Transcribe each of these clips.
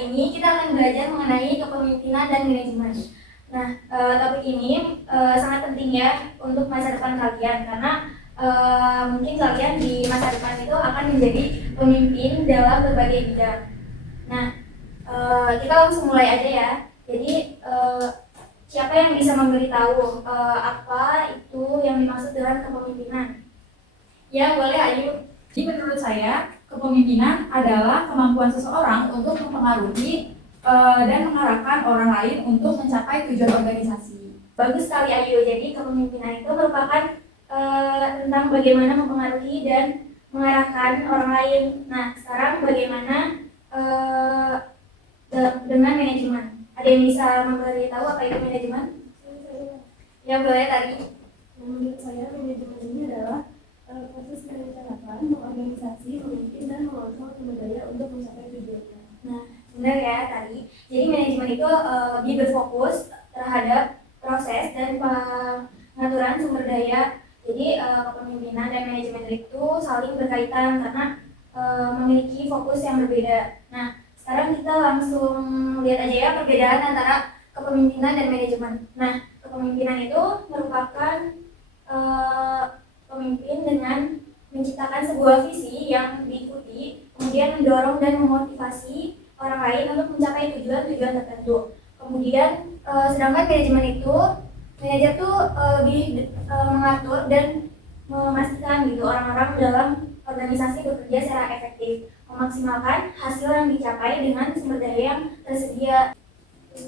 kali ini kita akan belajar mengenai kepemimpinan dan manajemen. Nah, topik ini sangat penting ya untuk masa depan kalian karena mungkin kalian di masa depan itu akan menjadi pemimpin dalam berbagai bidang. Nah, kita langsung mulai aja ya. Jadi, siapa yang bisa memberitahu apa itu yang dimaksud dengan kepemimpinan? Ya, boleh Ayu. Jadi menurut saya, kepemimpinan adalah kemampuan seseorang untuk mempengaruhi dan mengarahkan orang lain untuk mencapai tujuan organisasi. Bagus sekali Ayu. Jadi kepemimpinan itu merupakan tentang bagaimana mempengaruhi dan mengarahkan orang lain. Nah, sekarang bagaimana dengan manajemen? Ada yang bisa memberitahu apa itu manajemen? Ya, boleh tadi. Menurut saya, manajemen ini adalah proses merencanakan, mengorganisasi, memimpin, dan mengontrol sumber daya untuk mencapai tujuannya. Nah, benar ya tadi. Jadi manajemen itu lebih berfokus terhadap proses dan pengaturan sumber daya. Jadi kepemimpinan dan manajemen itu saling berkaitan karena memiliki fokus yang berbeda. Nah, sekarang kita langsung lihat aja ya perbedaan antara kepemimpinan dan manajemen. Nah, kepemimpinan itu merupakan pemimpin dengan menciptakan sebuah visi yang diikuti, kemudian mendorong dan memotivasi orang lain untuk mencapai tujuan-tujuan tertentu. Kemudian sedangkan manajemen itu, manajer tuh lebih mengatur dan memastikan gitu orang-orang dalam organisasi bekerja secara efektif, memaksimalkan hasil yang dicapai dengan sumber daya yang tersedia.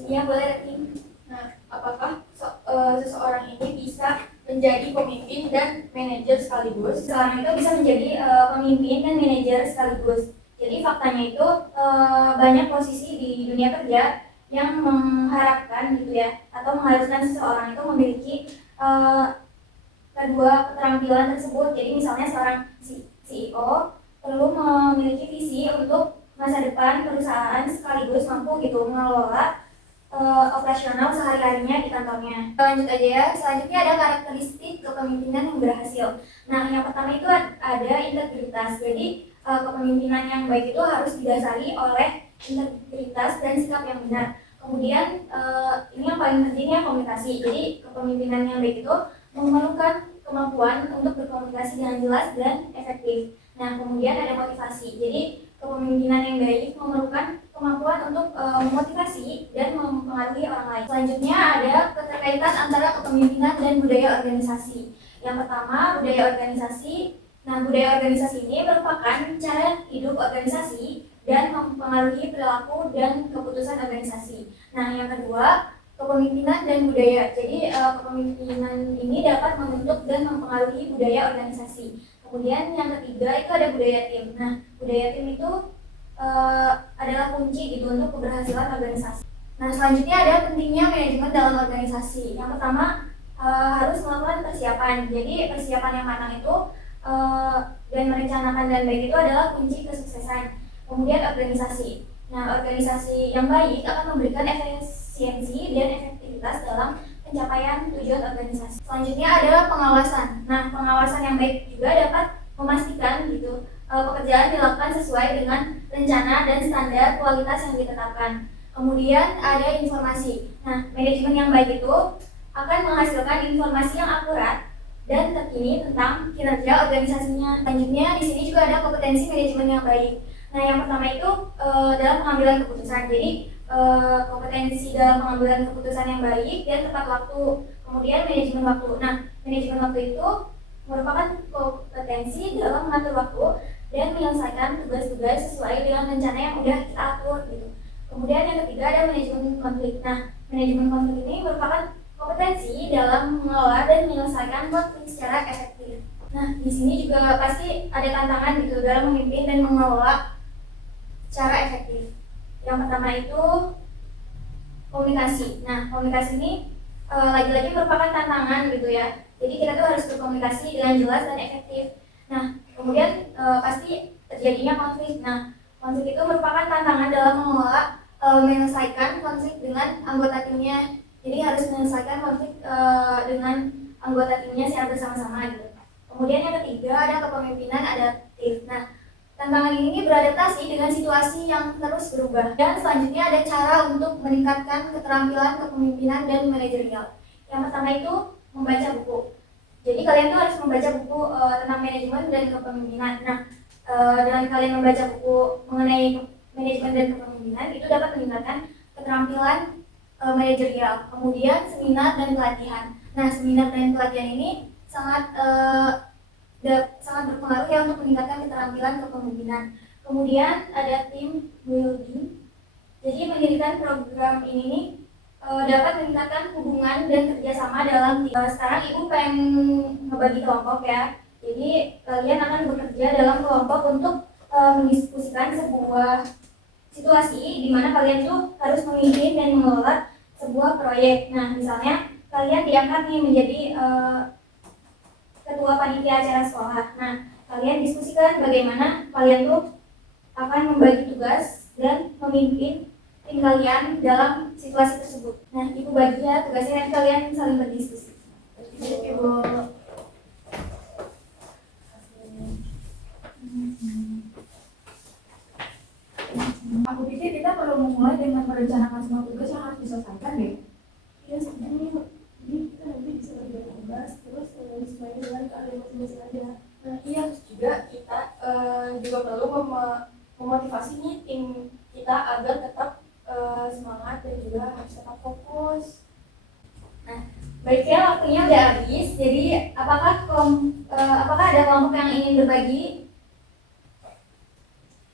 Ya, boleh Tim. Nah, apakah seseorang ini bisa menjadi pemimpin dan manajer sekaligus? Seseorang itu bisa menjadi pemimpin dan manajer sekaligus. Jadi faktanya itu banyak posisi di dunia kerja yang mengharapkan gitu ya, atau mengharuskan seseorang itu memiliki kedua keterampilan tersebut. Jadi misalnya seorang CEO perlu memiliki visi untuk masa depan perusahaan sekaligus mampu gitu mengelola operasional sehari-harinya di kantornya. Lanjut aja ya. Selanjutnya ada karakteristik kepemimpinan yang berhasil. Nah, yang pertama itu ada integritas. Jadi kepemimpinan yang baik itu harus didasari oleh integritas dan sikap yang benar. Kemudian ini yang paling penting ya, komunikasi. Jadi kepemimpinan yang baik itu memerlukan kemampuan untuk berkomunikasi dengan jelas dan efektif. Nah, kemudian ada motivasi. Jadi kepemimpinan yang baik memerlukan kemampuan untuk memotivasi dan mempengaruhi orang lain. Selanjutnya ada keterkaitan antara kepemimpinan dan budaya organisasi. Yang pertama, budaya organisasi. Nah, budaya organisasi ini merupakan cara hidup organisasi dan mempengaruhi perilaku dan keputusan organisasi. Nah, yang kedua, kepemimpinan dan budaya. Jadi kepemimpinan ini dapat membentuk dan mempengaruhi budaya organisasi. Kemudian yang ketiga itu ada budaya tim. Nah, budaya tim itu adalah kunci gitu untuk keberhasilan organisasi. Nah, selanjutnya ada pentingnya manajemen dalam organisasi. Yang pertama harus melakukan persiapan. Jadi persiapan yang matang itu dan merencanakan dan baik itu adalah kunci kesuksesan. Kemudian organisasi. Nah, organisasi yang baik akan memberikan efisiensi dan efektivitas dalam pencapaian tujuan organisasi. Selanjutnya adalah pengawasan. Nah, pengawasan yang baik juga dapat memastikan gitu pekerjaan dilakukan sesuai dengan rencana dan standar kualitas yang ditetapkan. Kemudian ada informasi. Nah, manajemen yang baik itu akan menghasilkan informasi yang akurat dan terkini tentang kinerja organisasinya. Selanjutnya di sini juga ada kompetensi manajemen yang baik. Nah, yang pertama itu dalam pengambilan keputusan. Jadi kompetensi dalam pengambilan keputusan yang baik dan tepat waktu. Kemudian manajemen waktu. Nah, manajemen waktu itu merupakan kompetensi dalam mengatur waktu dan menyelesaikan tugas-tugas sesuai dengan rencana yang sudah kita atur gitu. Kemudian yang ketiga ada manajemen konflik. Nah, manajemen konflik ini merupakan kompetensi dalam mengelola dan menyelesaikan konflik secara efektif. Nah, di sini juga pasti ada tantangan gitu dalam memimpin dan mengelola secara efektif. Yang pertama itu komunikasi. Nah, komunikasi ini lagi-lagi merupakan tantangan gitu ya. Jadi kita tuh harus berkomunikasi dengan jelas dan efektif. Nah, kemudian pasti terjadinya konflik. Nah, konflik itu merupakan tantangan dalam mengelola menyelesaikan konflik dengan anggota timnya. Jadi harus menyelesaikan konflik dengan anggota timnya secara bersama-sama gitu. Kemudian yang ketiga ada kepemimpinan adaptif. Nah, Tantangan ini beradaptasi dengan situasi yang terus berubah. Dan selanjutnya ada cara untuk meningkatkan keterampilan kepemimpinan dan manajerial. Yang pertama itu membaca buku. Jadi kalian tuh harus membaca buku tentang manajemen dan kepemimpinan. Nah, dengan kalian membaca buku mengenai manajemen dan kepemimpinan itu dapat meningkatkan keterampilan manajerial. Kemudian seminar dan pelatihan. Nah, seminar dan pelatihan ini sangat berpengaruh ya untuk meningkatkan keterampilan kepemimpinan. Kemudian ada team building. Jadi mendirikan program ini nih dapat meningkatkan hubungan dan kerjasama dalam tim. Sekarang ibu pengen ngebagi kelompok ya. Jadi kalian akan bekerja dalam kelompok untuk mendiskusikan sebuah situasi di mana kalian tuh harus memimpin dan mengelola sebuah proyek. Nah, misalnya kalian diangkat nih menjadi ketua panitia acara sekolah. Nah, kalian diskusikan bagaimana kalian tuh akan membagi tugas dan memimpin tim kalian dalam situasi tersebut. Nah, ibu bagi ya tugasnya, nanti kalian saling berdiskusi. Ibu. Aku pikir kita perlu memulai dengan merencanakan semua tugas yang harus diselesaikan deh. Ya sebenarnya jadi kita nanti bisa bagi tugas terus sesuai dengan keahlian masing-masing aja. Nah, iya, terus juga kita juga perlu memotivasi nih tim kita agar tetap semangat dan juga harus tetap fokus. Nah, baiknya waktunya udah habis. Jadi apakah ada kelompok yang ingin berbagi?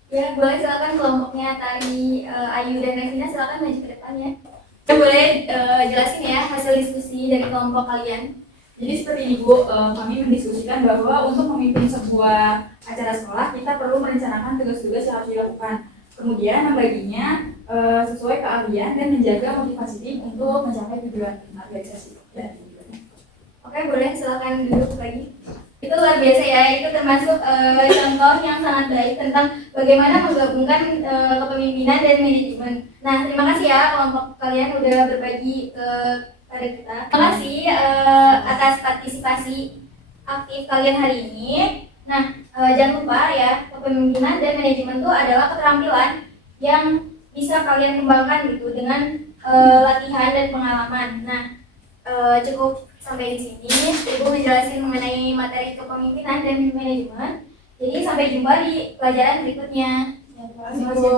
Ya, boleh silakan kelompoknya Tari, Ayu dan Revina, silakan maju ke depan ya. Boleh jelasin ya hasil diskusi dari kelompok kalian. Jadi seperti ini Bu, kami mendiskusikan bahwa untuk memimpin sebuah acara sekolah kita perlu merencanakan tugas-tugas yang harus dilakukan. Kemudian membaginya sesuai keahlian dan menjaga motivasi tim untuk mencapai tujuan organisasi. Oke, boleh silakan duduk lagi. Itu luar biasa ya, itu termasuk contoh yang sangat baik tentang bagaimana menggabungkan kepemimpinan dan manajemen. Nah, terima kasih ya kelompok kalian udah berbagi pada kita. Terima kasih atas partisipasi aktif kalian hari ini. Nah, jangan lupa ya, kepemimpinan dan manajemen itu adalah keterampilan yang bisa kalian kembangkan gitu dengan latihan dan pengalaman. Nah, cukup sampai di sini. Ibu menjelaskan mengenai materi kepemimpinan dan manajemen. Jadi sampai jumpa di pelajaran berikutnya. Terima kasih Bu.